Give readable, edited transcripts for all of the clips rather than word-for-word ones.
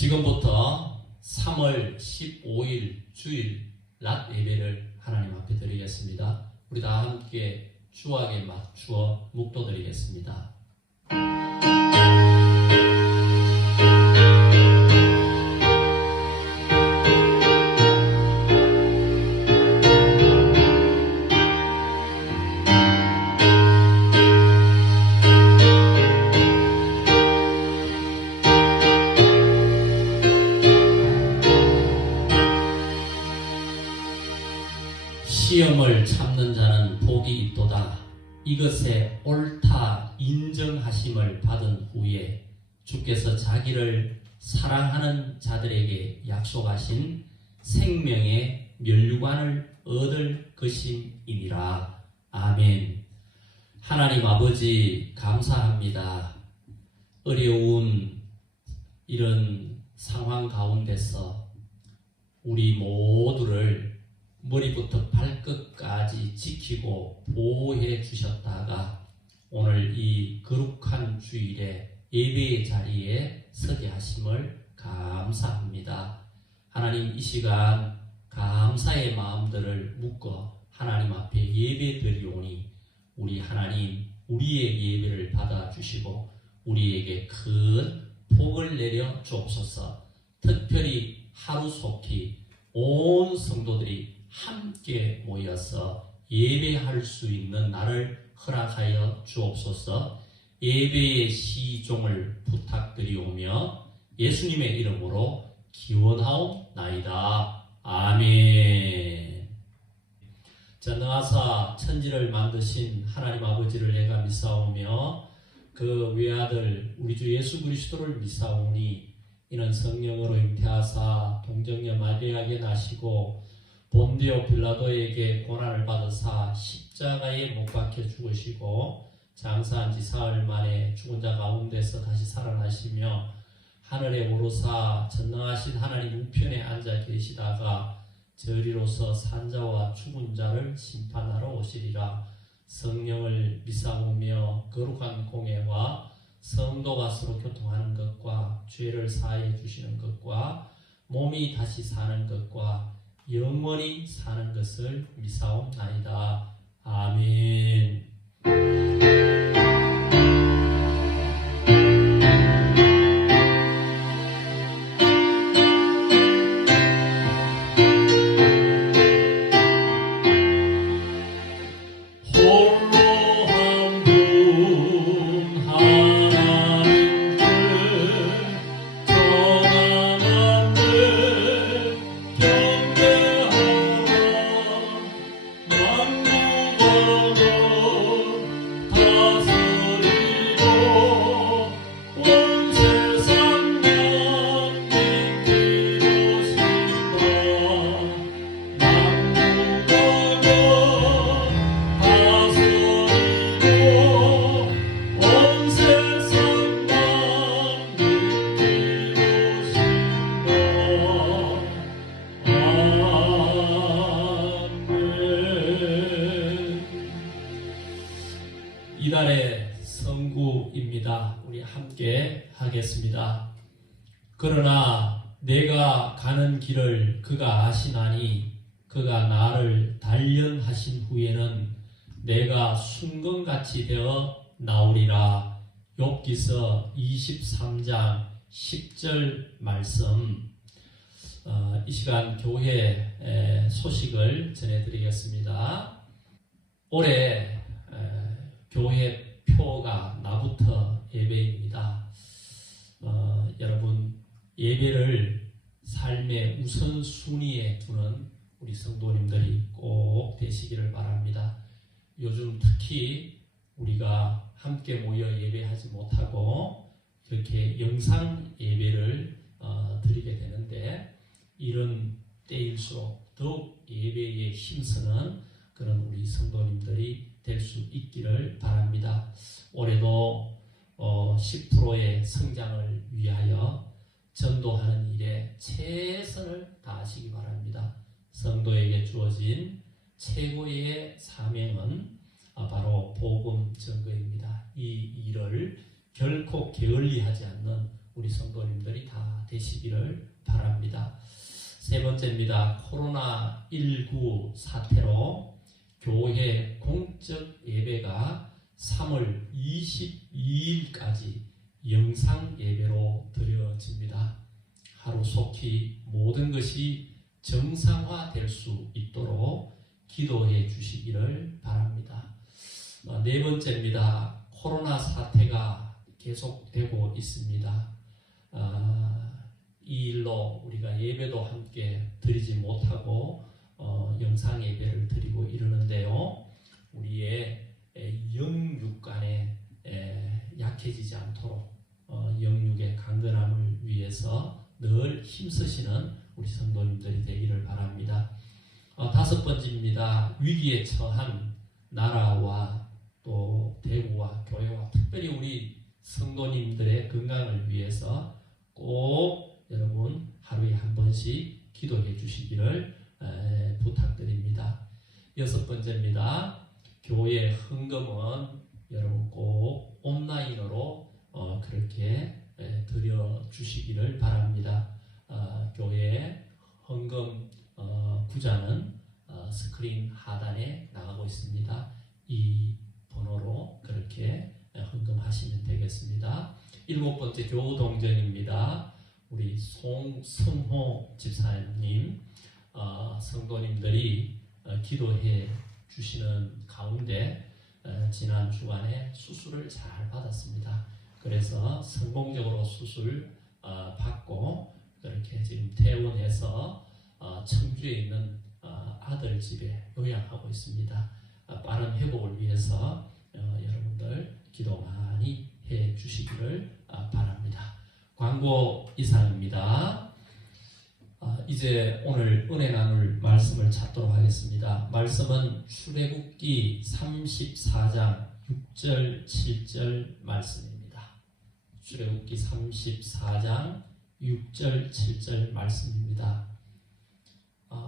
지금부터 3월 15일 주일 낮 예배를 하나님 앞에 드리겠습니다. 우리 다 함께 주악에 맞추어 묵도드리겠습니다. 시험을 참는 자는 복이 있도다. 이것에 옳다 인정하심을 받은 후에 주께서 자기를 사랑하는 자들에게 약속하신 생명의 면류관을 얻을 것임이니라. 아멘. 하나님 아버지 감사합니다. 어려운 이런 상황 가운데서 우리 모두를 머리부터 발끝까지 지키고 보호해 주셨다가 오늘 이 거룩한 주일에 예배의 자리에 서게 하심을 감사합니다. 하나님, 이 시간 감사의 마음들을 묶어 하나님 앞에 예배 드리오니 우리 하나님, 우리의 예배를 받아주시고 우리에게 큰 복을 내려 주옵소서. 특별히 하루속히 온 성도들이 함께 모여서 예배할 수 있는 날을 허락하여 주옵소서. 예배의 시종을 부탁드리오며 예수님의 이름으로 기원하옵나이다. 아멘. 자, 나아사 천지를 만드신 하나님 아버지를 내가 믿사오며 그 외아들 우리 주 예수 그리스도를 믿사오니 이는 성령으로 잉태하사 동정녀 마리아에게 나시고 본디오 빌라도에게 고난을 받으사 십자가에 못 박혀 죽으시고 장사한 지 사흘 만에 죽은 자 가운데서 다시 살아나시며 하늘에 오르사 전능하신 하나님 우편에 앉아 계시다가 저리로서 산자와 죽은 자를 심판하러 오시리라. 성령을 믿사오며 거룩한 공예와 성도가 서로 교통하는 것과 죄를 사하여 주시는 것과 몸이 다시 사는 것과 영원히 사는 것을 믿사옵나이다. 아멘. 이달의 성구입니다. 우리 함께 하겠습니다. 그러나 내가 가는 길을 그가 아시나니 그가 나를 단련하신 후에는 내가 순금같이 되어 나오리라. 욥기서 23장 10절 말씀. 이 시간 교회 소식을 전해드리겠습니다. 올해 교회 표가 나부터 예배입니다. 여러분, 예배를 삶의 우선순위에 두는 우리 성도님들이 꼭 되시기를 바랍니다. 요즘 특히 우리가 함께 모여 예배하지 못하고 이렇게 영상 예배를 드리게 되는데 이런 때일수록 더욱 예배에 힘쓰는 그런 우리 성도님들이 될 수 있기를 바랍니다. 올해도 10%의 성장을 위하여 전도하는 일에 최선을 다하시기 바랍니다. 성도에게 주어진 최고의 사명은 바로 복음 전거입니다. 이 일을 결코 게을리하지 않는 우리 성도님들이 다 되시기를 바랍니다. 세 번째입니다. 코로나19 사태로 교회 공적 예배가 3월 22일까지 영상 예배로 드려집니다. 하루속히 모든 것이 정상화될 수 있도록 기도해 주시기를 바랍니다. 네 번째입니다. 코로나 사태가 계속되고 있습니다. 이 일로 우리가 예배도 함께 드리지 못하고 영상 예배를 드리고 이러는데요. 우리의 영육간에 약해지지 않도록 영육의 강건함을 위해서 늘 힘쓰시는 우리 성도님들이 되기를 바랍니다. 다섯 번째입니다. 위기에 처한 나라와 또 대구와 교회와 특별히 우리 성도님들의 건강을 위해서 꼭 여러분 하루에 한 번씩 기도해 주시기를 부탁드립니다. 여섯 번째입니다. 교회 헌금은 여러분 꼭 온라인으로 그렇게 드려 주시기를 바랍니다. 교회 헌금 구자는 스크린 하단에 나가고 있습니다. 이 번호로 그렇게 헌금하시면 되겠습니다. 일곱 번째 교우동정입니다. 우리 송승호 집사님 성도님들이 기도해 주시는 가운데 지난 주간에 수술을 잘 받았습니다. 그래서 성공적으로 수술 받고 그렇게 지금 퇴원해서 청주에 있는 아들 집에 요양하고 있습니다. 빠른 회복을 위해서 여러분들 기도 많이 해 주시기를 바랍니다. 광고 이상입니다. 이제 오늘 은혜 나눌 말씀을 찾도록 하겠습니다. 말씀은 출애굽기 34장 6절 7절 말씀입니다. 출애굽기 34장 6절 7절 말씀입니다.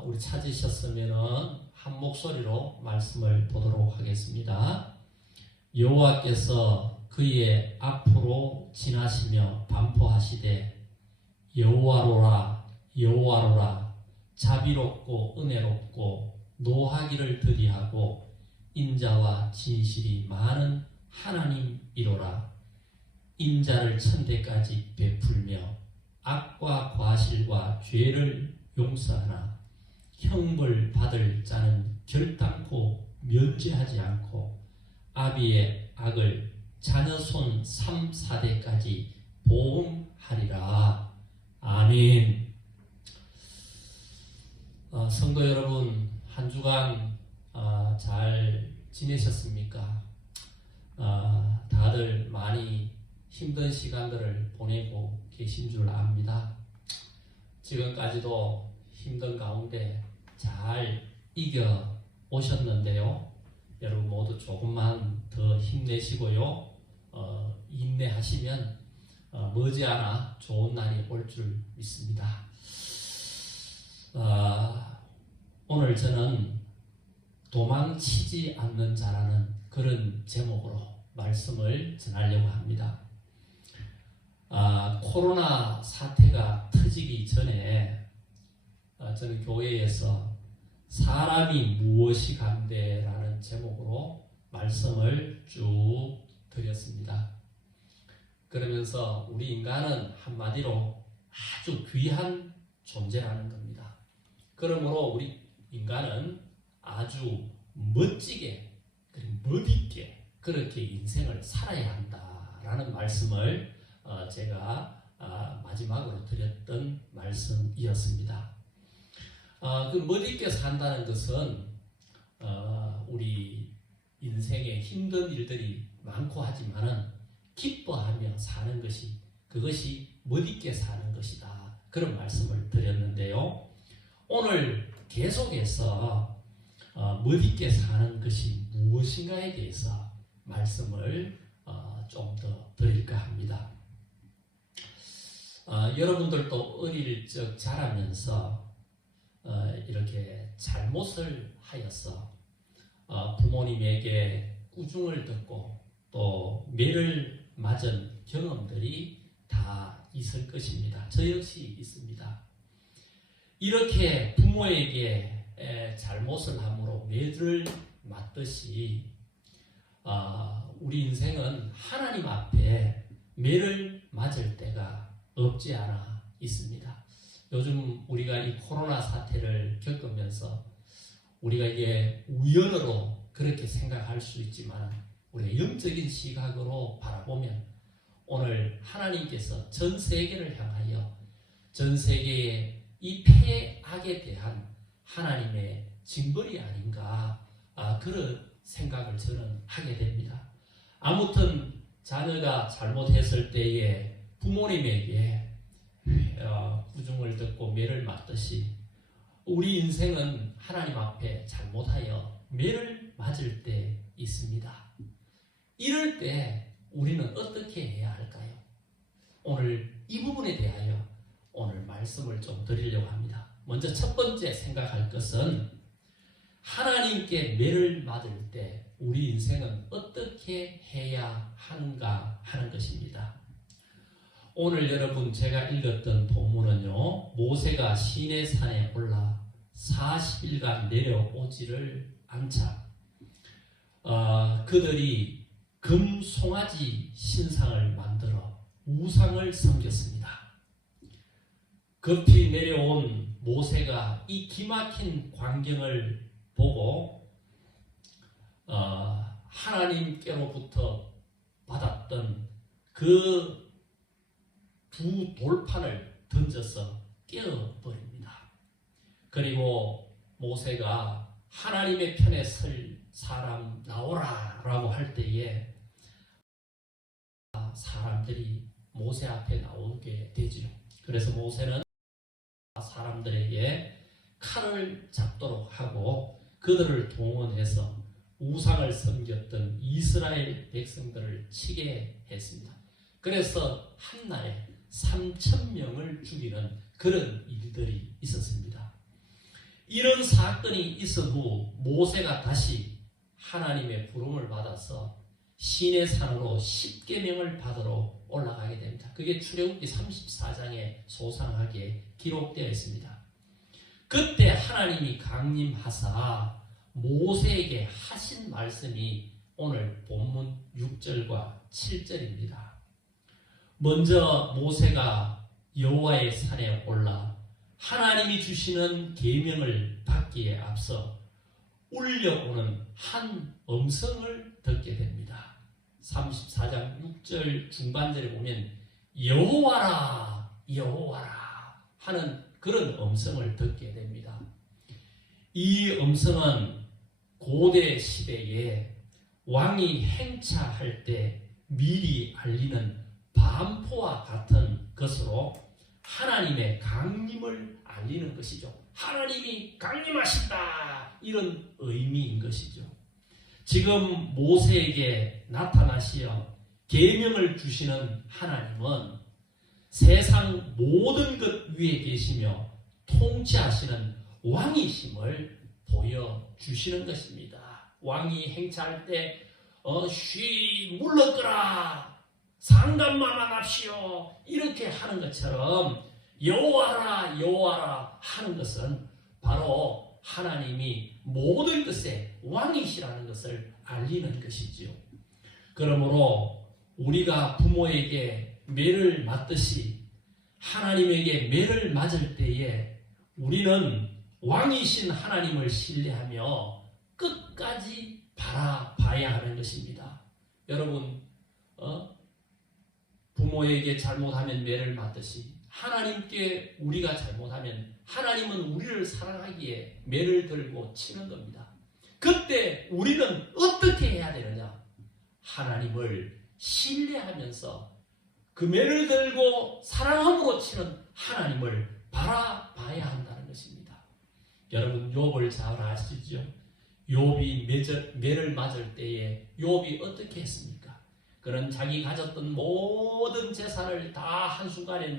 우리 찾으셨으면 한 목소리로 말씀을 보도록 하겠습니다. 여호와께서 그의 앞으로 지나시며 반포하시되 여호와로라 여호와로라 자비롭고 은혜롭고 노하기를 더디하고 인자와 진실이 많은 하나님이로라. 인자를 천대까지 베풀며 악과 과실과 죄를 용서하나 형벌 받을 자는 결단코 면제하지 않고 아비의 악을 자녀 손 3, 4대까지 보응하리라. 아멘. 성도 여러분, 한 주간 잘 지내셨습니까? 다들 많이 힘든 시간들을 보내고 계신 줄 압니다. 지금까지도 힘든 가운데 잘 이겨 오셨는데요. 여러분 모두 조금만 더 힘내시고요. 인내하시면 머지않아 좋은 날이 올 줄 믿습니다. 오늘 저는 도망치지 않는 자라는 그런 제목으로 말씀을 전하려고 합니다. 코로나 사태가 터지기 전에 저는 교회에서 사람이 무엇이 간대라는 제목으로 말씀을 쭉 드렸습니다. 그러면서 우리 인간은 한마디로 아주 귀한 존재라는 겁니다. 그러므로 우리 인간은 아주 멋지게 그리고 멋있게 그렇게 인생을 살아야 한다라는 말씀을 제가 마지막으로 드렸던 말씀이었습니다. 그 멋있게 산다는 것은 우리 인생에 힘든 일들이 많고 하지만은 기뻐하며 사는 것이 그것이 멋있게 사는 것이다. 그런 말씀을 드렸는데요. 오늘 계속해서 멋있게 사는 것이 무엇인가에 대해서 말씀을 좀 더 드릴까 합니다. 여러분들도 어릴 적 자라면서 이렇게 잘못을 하여서 부모님에게 꾸중을 듣고 또 매를 맞은 경험들이 다 있을 것입니다. 저 역시 있습니다. 이렇게 부모에게 잘못을 함으로 매를 맞듯이 우리 인생은 하나님 앞에 매를 맞을 때가 없지 않아 있습니다. 요즘 우리가 이 코로나 사태를 겪으면서 우리가 이게 우연으로 그렇게 생각할 수 있지만 우리가 영적인 시각으로 바라보면 오늘 하나님께서 전 세계를 향하여 전 세계의 이 폐악에 대한 하나님의 징벌이 아닌가 그런 생각을 저는 하게 됩니다. 아무튼 자녀가 잘못했을 때에 부모님에게 구중을 듣고 매를 맞듯이 우리 인생은 하나님 앞에 잘못하여 매를 맞을 때 있습니다. 이럴 때 우리는 어떻게 해야 할까요? 오늘 이 부분에 대하여 오늘 말씀을 좀 드리려고 합니다. 먼저 첫 번째 생각할 것은 하나님께 매를 맞을 때 우리 인생은 어떻게 해야 하는가 하는 것입니다. 오늘 여러분 제가 읽었던 본문은요, 모세가 시내산에 올라 40일간 내려오지를 않자 그들이 금송아지 신상을 만들어 우상을 섬겼습니다. 급히 내려온 모세가 이 기막힌 광경을 보고 하나님께로부터 받았던 그 두 돌판을 던져서 깨어버립니다. 그리고 모세가 하나님의 편에 설 사람 나오라 라고 할 때에 사람들이 모세 앞에 나오게 되죠. 그래서 모세는 사람들에게 칼을 잡도록 하고 그들을 동원해서 우상을 섬겼던 이스라엘 백성들을 치게 했습니다. 그래서 한날에 3,000명을 죽이는 그런 일들이 있었습니다. 이런 사건이 있어 후 모세가 다시 하나님의 부름을 받아서 시내산으로 10계명을 받으러 올라가게 됩니다. 그게 출애굽기 34장에 소상하게 기록되어 있습니다. 그때 하나님이 강림하사 모세에게 하신 말씀이 오늘 본문 6절과 7절입니다. 먼저 모세가 여호와의 산에 올라 하나님이 주시는 계명을 받기에 앞서 울려오는 한 음성을 듣게 됩니다. 34장 6절 중반절에 보면 여호와라 여호와라 하는 그런 음성을 듣게 됩니다. 이 음성은 고대 시대에 왕이 행차할 때 미리 알리는 반포와 같은 것으로 하나님의 강림을 알리는 것이죠. 하나님이 강림하신다 이런 의미인 것이죠. 지금 모세에게 나타나시어 계명을 주시는 하나님은 세상 모든 것 위에 계시며 통치하시는 왕이심을 보여주시는 것입니다. 왕이 행차할 때 쉬 물러거라 상담만 합시오 이렇게 하는 것처럼 여호와라 여호와라 하는 것은 바로 하나님이 모든 것의 왕이시라는 것을 알리는 것이지요. 그러므로 우리가 부모에게 매를 맞듯이 하나님에게 매를 맞을 때에 우리는 왕이신 하나님을 신뢰하며 끝까지 바라봐야 하는 것입니다. 여러분 부모에게 잘못하면 매를 맞듯이 하나님께 우리가 잘못하면 하나님은 우리를 사랑하기에 매를 들고 치는 겁니다. 그때 우리는 어떻게 해야 되느냐? 하나님을 신뢰하면서 그 매를 들고 사랑함으로 치는 하나님을 바라봐야 한다는 것입니다. 여러분 욥을 잘 아시죠? 욥이 매를 맞을 때에 욥이 어떻게 했습니까? 그는 자기 가졌던 모든 재산을 다 한순간에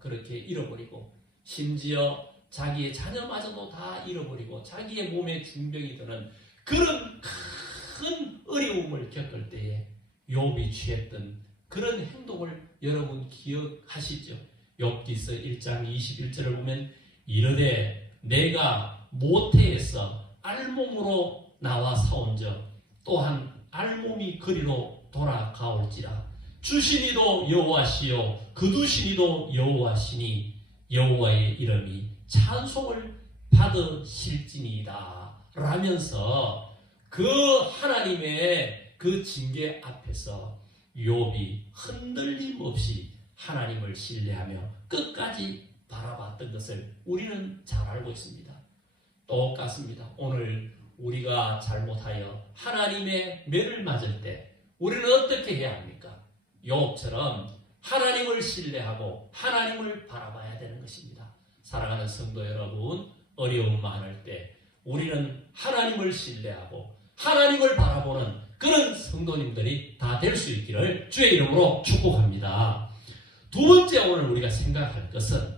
그렇게 잃어버리고 심지어 자기의 자녀마저도 다 잃어버리고 자기의 몸에 중병이 드는 그런 큰 어려움을 겪을 때에 욥이 취했던 그런 행동을 여러분 기억하시죠? 욥기서 1장 21절을 보면 이르되 내가 모태에서 알몸으로 나와 사온즉 또한 알몸이 그리로 돌아가올지라 주시니도 여호와시요 거두시니도 여호와시니 여호와의 이름이 찬송을 받으실지니이다 라면서 그 하나님의 그 징계 앞에서 욥이 흔들림 없이 하나님을 신뢰하며 끝까지 바라봤던 것을 우리는 잘 알고 있습니다. 똑같습니다. 오늘 우리가 잘못하여 하나님의 매를 맞을 때 우리는 어떻게 해야 합니까? 욥처럼 하나님을 신뢰하고 하나님을 바라봐야 되는 것입니다. 사랑하는 성도 여러분, 어려움 많을 때 우리는 하나님을 신뢰하고 하나님을 바라보는 그런 성도님들이 다 될 수 있기를 주의 이름으로 축복합니다. 두 번째 오늘 우리가 생각할 것은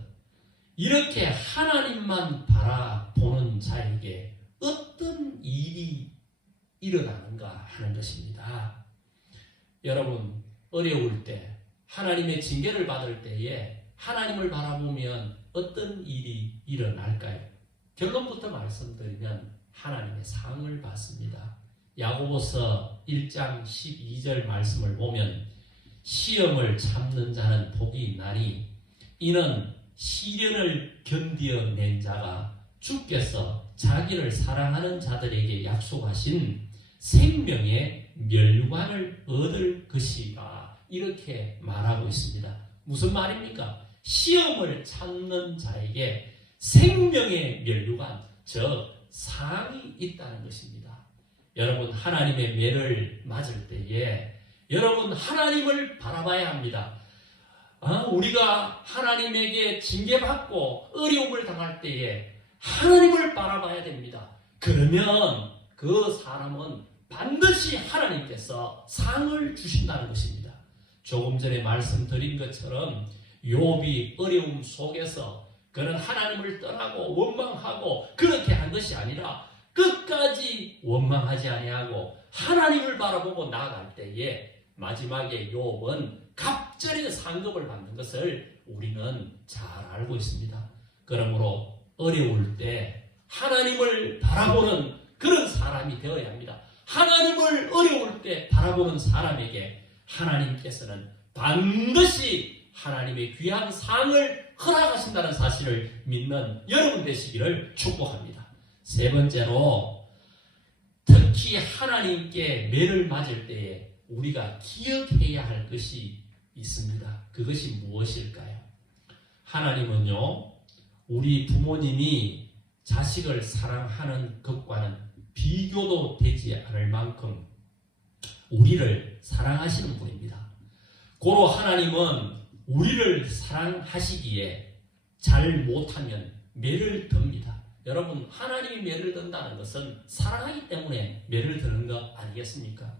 이렇게 하나님만 바라보는 자에게 어떤 일이 일어나는가 하는 것입니다. 여러분, 어려울 때 하나님의 징계를 받을 때에 하나님을 바라보면 어떤 일이 일어날까요? 결론부터 말씀드리면 하나님의 상을 받습니다. 야고보서 1장 12절 말씀을 보면 시험을 참는 자는 복이 있나니 이는 시련을 견디어낸 자가 주께서 자기를 사랑하는 자들에게 약속하신 생명의 멸관을 얻을 것이라 이렇게 말하고 있습니다. 무슨 말입니까? 시험을 참는 자에게 생명의 멸관, 즉 상이 있다는 것입니다. 여러분, 하나님의 매를 맞을 때에 여러분 하나님을 바라봐야 합니다. 우리가 하나님에게 징계받고 어려움을 당할 때에 하나님을 바라봐야 됩니다. 그러면 그 사람은 반드시 하나님께서 상을 주신다는 것입니다. 조금 전에 말씀드린 것처럼 욥이 어려움 속에서 그는 하나님을 떠나고 원망하고 그렇게 한 것이 아니라 끝까지 원망하지 아니하고 하나님을 바라보고 나아갈 때에 마지막에 욥은 갑절의 상급을 받는 것을 우리는 잘 알고 있습니다. 그러므로 어려울 때 하나님을 바라보는 그런 사람이 되어야 합니다. 하나님을 어려울 때 바라보는 사람에게 하나님께서는 반드시 하나님의 귀한 상을 허락하신다는 사실을 믿는 여러분 되시기를 축복합니다. 세 번째로 특히 하나님께 매를 맞을 때에 우리가 기억해야 할 것이 있습니다. 그것이 무엇일까요? 하나님은요, 우리 부모님이 자식을 사랑하는 것과는 비교도 되지 않을 만큼 우리를 사랑하시는 분입니다. 고로 하나님은 우리를 사랑하시기에 잘 못하면 매를 듭니다. 여러분, 하나님이 매를 든다는 것은 사랑하기 때문에 매를 드는 거 아니겠습니까?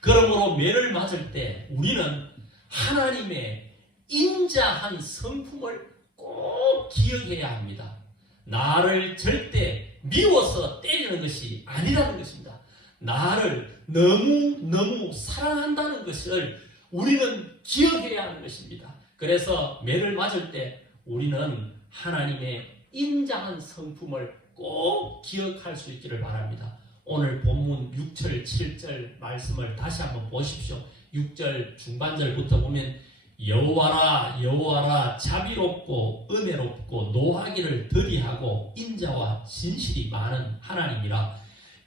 그러므로 매를 맞을 때 우리는 하나님의 인자한 성품을 꼭 기억해야 합니다. 나를 절대 미워서 때리는 것이 아니라는 것입니다. 나를 너무 사랑한다는 것을 우리는 기억해야 하는 것입니다. 그래서 매를 맞을 때 우리는 하나님의 인자한 성품을 꼭 기억할 수 있기를 바랍니다. 오늘 본문 6절, 7절 말씀을 다시 한번 보십시오. 6절 중반절부터 보면 여호와라 여호와라 자비롭고 은혜롭고 노하기를 더디하고 인자와 진실이 많은 하나님이라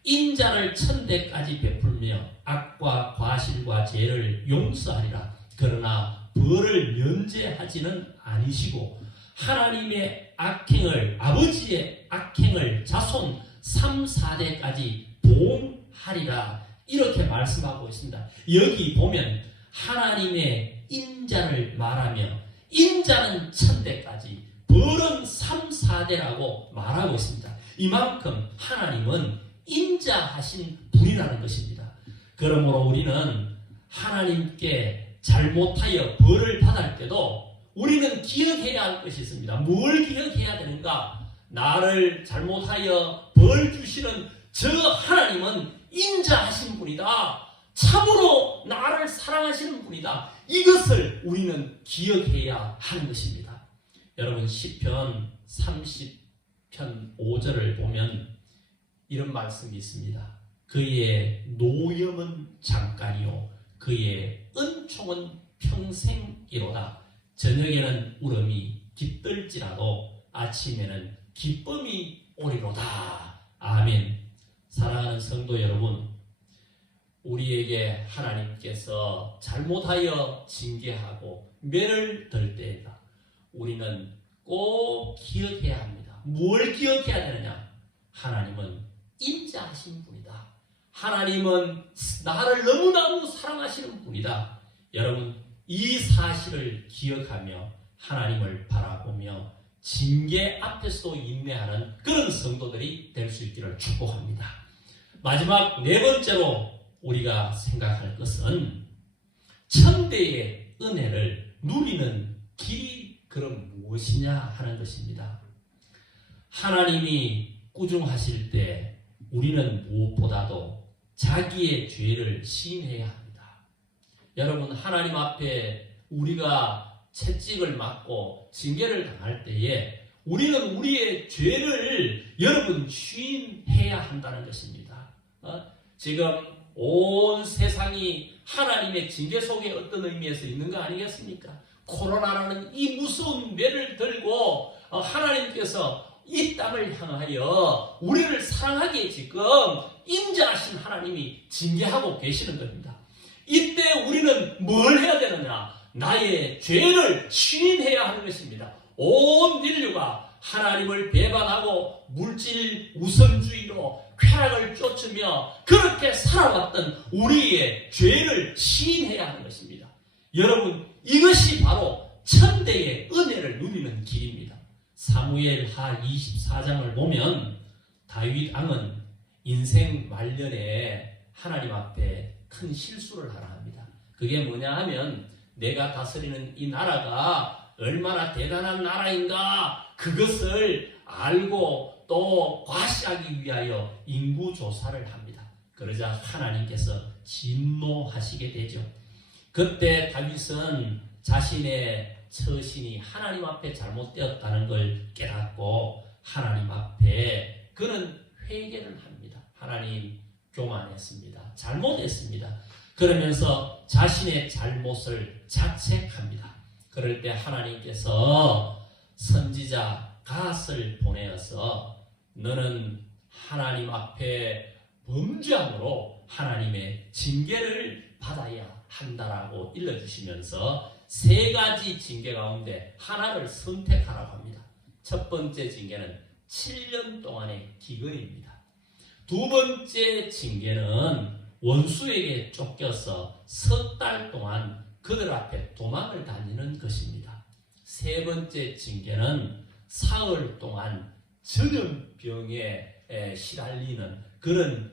인자를 천대까지 베풀며 악과 과실과 죄를 용서하리라. 그러나 벌을 면제하지는 아니시고 하나님의 악행을 아버지의 악행을 자손 3, 4대까지 보응하리라. 이렇게 말씀하고 있습니다. 여기 보면 하나님의 인자를 말하며 인자는 천대까지 벌은 3, 4대라고 말하고 있습니다. 이만큼 하나님은 인자하신 분이라는 것입니다. 그러므로 우리는 하나님께 잘못하여 벌을 받을 때도 우리는 기억해야 할 것이 있습니다. 뭘 기억해야 되는가? 나를 잘못하여 벌 주시는 저 하나님은 인자하신 분이다. 참으로 나를 사랑하시는 분이다. 이것을 우리는 기억해야 하는 것입니다. 여러분 시편 30편 5절을 보면 이런 말씀이 있습니다. 그의 노염은 잠깐이요 그의 은총은 평생이로다. 저녁에는 울음이 깃들지라도 아침에는 기쁨이 오리로다. 아멘. 사랑하는 성도 여러분, 우리에게 하나님께서 잘못하여 징계하고 매를 들 때에다 우리는 꼭 기억해야 합니다. 뭘 기억해야 되느냐? 하나님은 인자하신 분이다. 하나님은 나를 너무나도 사랑하시는 분이다. 여러분 이 사실을 기억하며 하나님을 바라보며 징계 앞에서도 인내하는 그런 성도들이 될 수 있기를 축복합니다. 마지막 네 번째로 우리가 생각할 것은 천대의 은혜를 누리는 길이 그럼 무엇이냐 하는 것입니다. 하나님이 꾸중하실 때 우리는 무엇보다도 자기의 죄를 시인해야 합니다. 여러분 하나님 앞에 우리가 채찍을 맞고 징계를 당할 때에 우리는 우리의 죄를 여러분 시인해야 한다는 것입니다. 지금 온 세상이 하나님의 징계 속에 어떤 의미에서 있는 거 아니겠습니까? 코로나라는 이 무서운 매를 들고 하나님께서 이 땅을 향하여 우리를 사랑하기에 지금 인자하신 하나님이 징계하고 계시는 겁니다. 이때 우리는 뭘 해야 되느냐? 나의 죄를 시인해야 하는 것입니다. 온 인류가 하나님을 배반하고 물질 우선주의로 쾌락을 쫓으며 그렇게 살아왔던 우리의 죄를 시인해야 하는 것입니다. 여러분 이것이 바로 천대의 은혜를 누리는 길입니다. 사무엘하 24장을 보면 다윗 왕은 인생 말년에 하나님 앞에 큰 실수를 하나 합니다. 그게 뭐냐 하면 내가 다스리는 이 나라가 얼마나 대단한 나라인가 그것을 알고 또 과시하기 위하여 인구조사를 합니다. 그러자 하나님께서 진노하시게 되죠. 그때 다윗은 자신의 처신이 하나님 앞에 잘못되었다는 걸 깨닫고 하나님 앞에 그는 회개를 합니다. 하나님 교만했습니다. 잘못했습니다. 그러면서 자신의 잘못을 자책합니다. 그럴 때 하나님께서 선지자 갓을 보내어서 너는 하나님 앞에 범죄함으로 하나님의 징계를 받아야 한다라고 일러주시면서 세 가지 징계 가운데 하나를 선택하라고 합니다. 첫 번째 징계는 7년 동안의 기근입니다. 두 번째 징계는 원수에게 쫓겨서 석 달 동안 그들 앞에 도망을 다니는 것입니다. 세 번째 징계는 사흘 동안 전염병에 시달리는 그런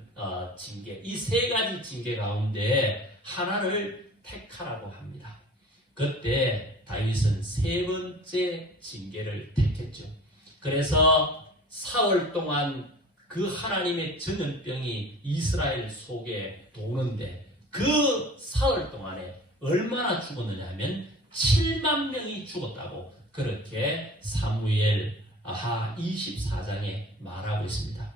징계. 이 세 가지 징계 가운데 하나를 택하라고 합니다. 그때 다윗은 세 번째 징계를 택했죠. 그래서 사흘 동안 그 하나님의 전염병이 이스라엘 속에 도는데 그 사흘 동안에 얼마나 죽었느냐 하면 7만 명이 죽었다고 그렇게 사무엘하 24장에 말하고 있습니다.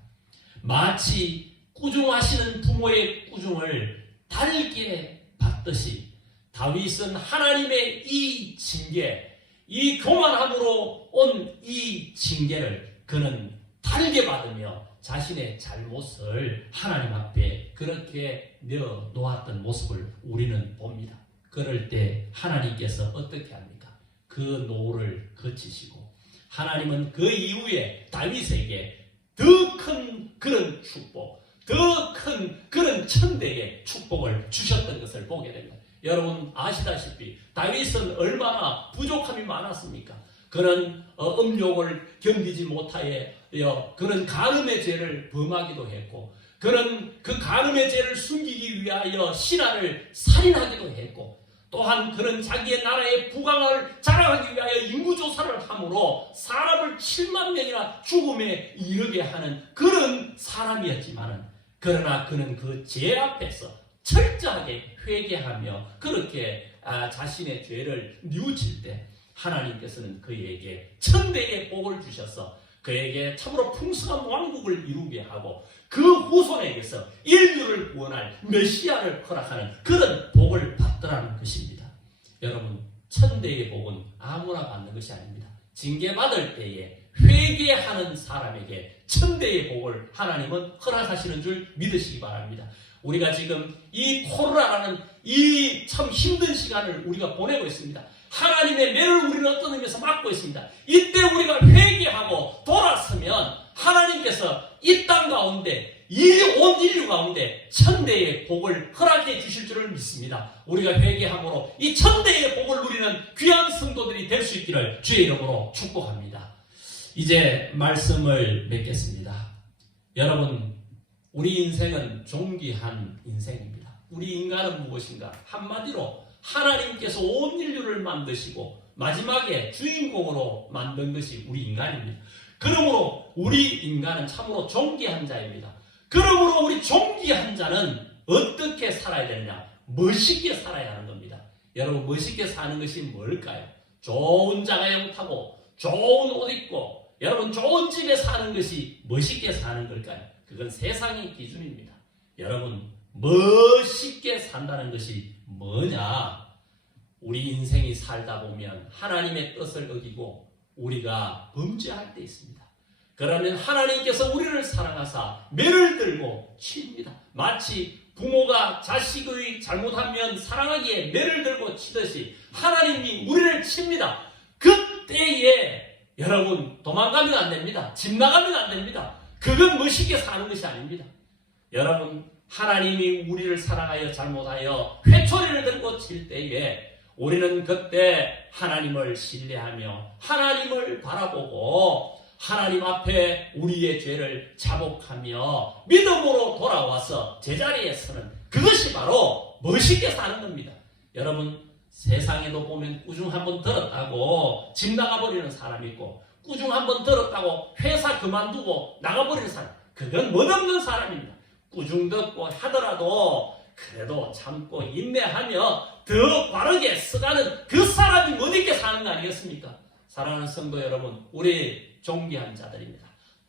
마치 꾸중하시는 부모의 꾸중을 달게 받듯이 다윗은 하나님의 이 징계, 이 교만함으로 온 이 징계를 그는 달게 받으며 자신의 잘못을 하나님 앞에 그렇게 내어놓았던 모습을 우리는 봅니다. 그럴 때 하나님께서 어떻게 합니까? 그 노를 거치시고 하나님은 그 이후에 다윗에게 더 큰 그런 축복, 더 큰 그런 천대의 축복을 주셨던 것을 보게 됩니다. 여러분 아시다시피 다윗은 얼마나 부족함이 많았습니까? 그런 음욕을 견디지 못하여 그런 간음의 죄를 범하기도 했고 그런 그 간음의 죄를 숨기기 위하여 신하를 살인하기도 했고 또한 그런 자기의 나라의 부강을 자랑하기 위하여 인구조사를 함으로 사람을 7만 명이나 죽음에 이르게 하는 그런 사람이었지만은 그러나 그는 그 죄 앞에서 철저하게 회개하며 그렇게 자신의 죄를 뉘우칠 때 하나님께서는 그에게 천대의 복을 주셔서 그에게 참으로 풍성한 왕국을 이루게 하고 그 후손에게서 인류를 구원할 메시아를 허락하는 그런 복을 받더라는 것입니다. 여러분, 천대의 복은 아무나 받는 것이 아닙니다. 징계받을 때에 회개하는 사람에게 천대의 복을 하나님은 허락하시는 줄 믿으시기 바랍니다. 우리가 지금 이 코로나라는 이 참 힘든 시간을 우리가 보내고 있습니다. 하나님의 매를 우리는 어떤 의미에서 막고 있습니다. 이때 우리가 회개하고 돌아서면 하나님께서 이 땅 가운데 이 온 인류 가운데 천대의 복을 허락해 주실 줄을 믿습니다. 우리가 회개함으로 이 천대의 복을 누리는 귀한 성도들이 될 수 있기를 주의 이름으로 축복합니다. 이제 말씀을 맺겠습니다. 여러분, 우리 인생은 존귀한 인생입니다. 우리 인간은 무엇인가? 한마디로 하나님께서 온 인류를 만드시고 마지막에 주인공으로 만든 것이 우리 인간입니다. 그러므로 우리 인간은 참으로 존귀한 자입니다. 그러므로 우리 존귀한 자는 어떻게 살아야 되느냐? 멋있게 살아야 하는 겁니다. 여러분, 멋있게 사는 것이 뭘까요? 좋은 자가용 타고 좋은 옷 입고 여러분 좋은 집에 사는 것이 멋있게 사는 걸까요? 그건 세상의 기준입니다. 여러분, 멋있게 산다는 것이 뭐냐? 우리 인생이 살다 보면 하나님의 뜻을 어기고 우리가 범죄할 때 있습니다. 그러면 하나님께서 우리를 사랑하사 매를 들고 칩니다. 마치 부모가 자식의 잘못하면 사랑하기에 매를 들고 치듯이 하나님이 우리를 칩니다. 그때에 여러분 도망가면 안 됩니다. 집 나가면 안 됩니다. 그건 멋있게 사는 것이 아닙니다. 여러분, 하나님이 우리를 사랑하여 잘못하여 회초리를 들고 칠 때에 우리는 그때 하나님을 신뢰하며 하나님을 바라보고 하나님 앞에 우리의 죄를 자복하며 믿음으로 돌아와서 제자리에 서는 그것이 바로 멋있게 사는 겁니다. 여러분, 세상에도 보면 꾸중 한번 들었다고 집 나가버리는 사람이 있고 꾸중 한번 들었다고 회사 그만두고 나가버리는 사람, 그건 멋없는 사람입니다. 꾸중 듣고 하더라도 그래도 참고 인내하며 더 바르게 써가는 그 사람이 멋있게 사는 거 아니겠습니까? 사랑하는 성도 여러분, 우리 존귀한 자들입니다.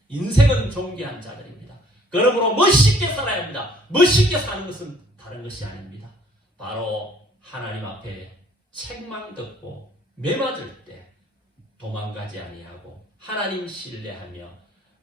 인생은 존귀한 자들입니다. 그러므로 멋있게 살아야 합니다. 멋있게 사는 것은 다른 것이 아닙니다. 바로 하나님 앞에 책망 듣고 매맞을 때 도망가지 아니하고 하나님 신뢰하며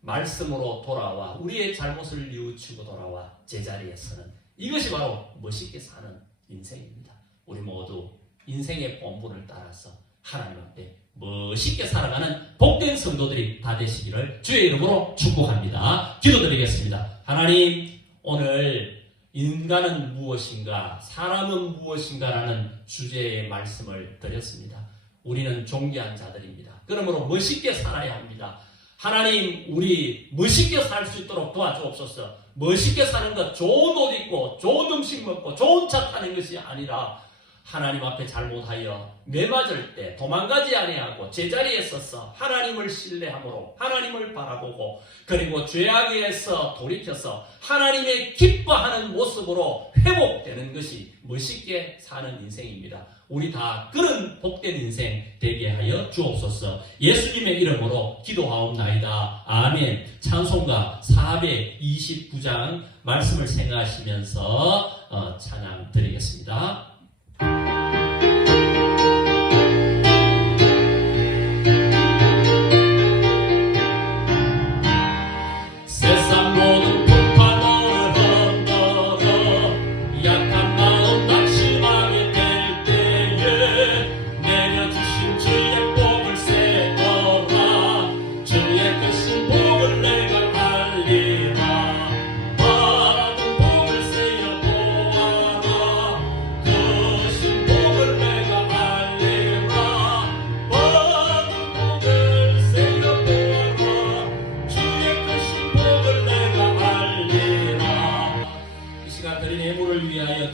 말씀으로 돌아와 우리의 잘못을 뉘우치고 돌아와 제자리에 서는 이것이 바로 멋있게 사는 인생입니다. 우리 모두 인생의 본분을 따라서 하나님 앞에 멋있게 살아가는 복된 성도들이 다 되시기를 주의 이름으로 축복합니다. 기도드리겠습니다. 하나님, 오늘 인간은 무엇인가, 사람은 무엇인가라는 주제의 말씀을 드렸습니다. 우리는 존귀한 자들입니다. 그러므로 멋있게 살아야 합니다. 하나님, 우리 멋있게 살 수 있도록 도와주옵소서. 멋있게 사는 것, 좋은 옷 입고 좋은 음식 먹고 좋은 차 타는 것이 아니라 하나님 앞에 잘못하여 매맞을 때 도망가지 아니하고 제자리에 서서 하나님을 신뢰함으로 하나님을 바라보고 그리고 죄악에서 돌이켜서 하나님의 기뻐하는 모습으로 회복되는 것이 멋있게 사는 인생입니다. 우리 다 그런 복된 인생 되게 하여 주옵소서. 예수님의 이름으로 기도하옵나이다. 아멘. 찬송가 429장 말씀을 생각하시면서 찬양 드리겠습니다.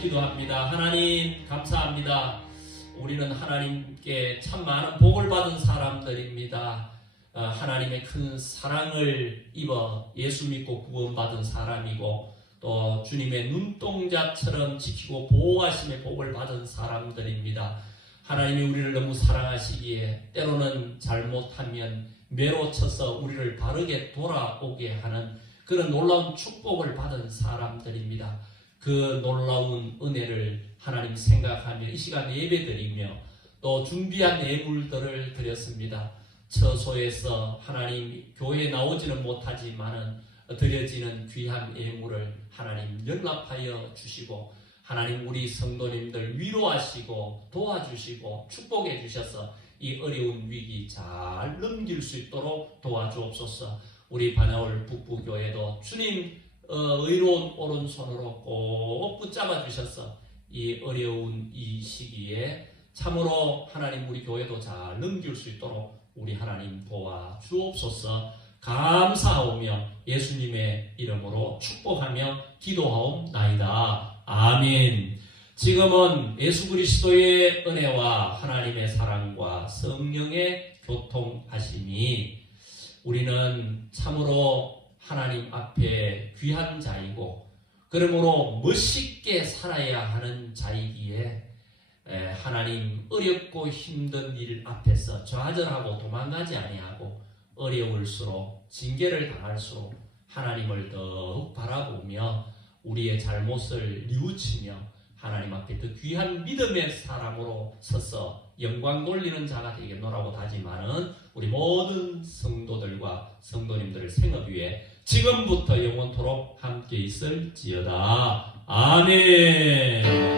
기도합니다. 하나님 감사합니다. 우리는 하나님께 참 많은 복을 받은 사람들입니다. 하나님의 큰 사랑을 입어 예수 믿고 구원받은 사람이고 또 주님의 눈동자처럼 지키고 보호하심의 복을 받은 사람들입니다. 하나님이 우리를 너무 사랑하시기에 때로는 잘못하면 매로 쳐서 우리를 바르게 돌아오게 하는 그런 놀라운 축복을 받은 사람들입니다. 그 놀라운 은혜를 하나님 생각하며 이 시간 예배드리며 또 준비한 예물들을 드렸습니다. 처소에서 하나님 교회에 나오지는 못하지만은 드려지는 귀한 예물을 하나님 연락하여 주시고 하나님 우리 성도님들 위로하시고 도와주시고 축복해 주셔서 이 어려운 위기 잘 넘길 수 있도록 도와주옵소서. 우리 반야월 북부교회도 주님 의로운 오른손으로 꼭 붙잡아 주셔서 이 어려운 이 시기에 참으로 하나님 우리 교회도 잘 넘길 수 있도록 우리 하나님 도와주옵소서. 감사하오며 예수님의 이름으로 축복하며 기도하옵나이다. 아멘. 지금은 예수 그리스도의 은혜와 하나님의 사랑과 성령의 교통하심이 우리는 참으로 하나님 앞에 귀한 자이고 그러므로 멋있게 살아야 하는 자이기에 하나님 어렵고 힘든 일 앞에서 좌절하고 도망가지 아니하고 어려울수록 징계를 당할수록 하나님을 더욱 바라보며 우리의 잘못을 뉘우치며 하나님 앞에 더 귀한 믿음의 사람으로 서서 영광 돌리는 자가 되겠노라고 다짐하는 우리 모든 성도들과 성도님들의 생업 위에 지금부터 영원토록 함께 있을지어다. 아멘.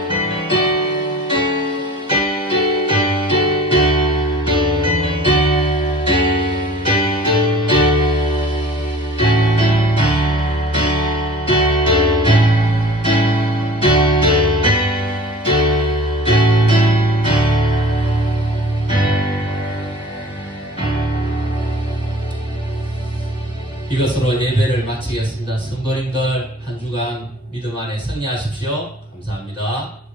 이것으로 예배를 마치겠습니다. 성도님들 한 주간 믿음 안에 승리하십시오. 감사합니다.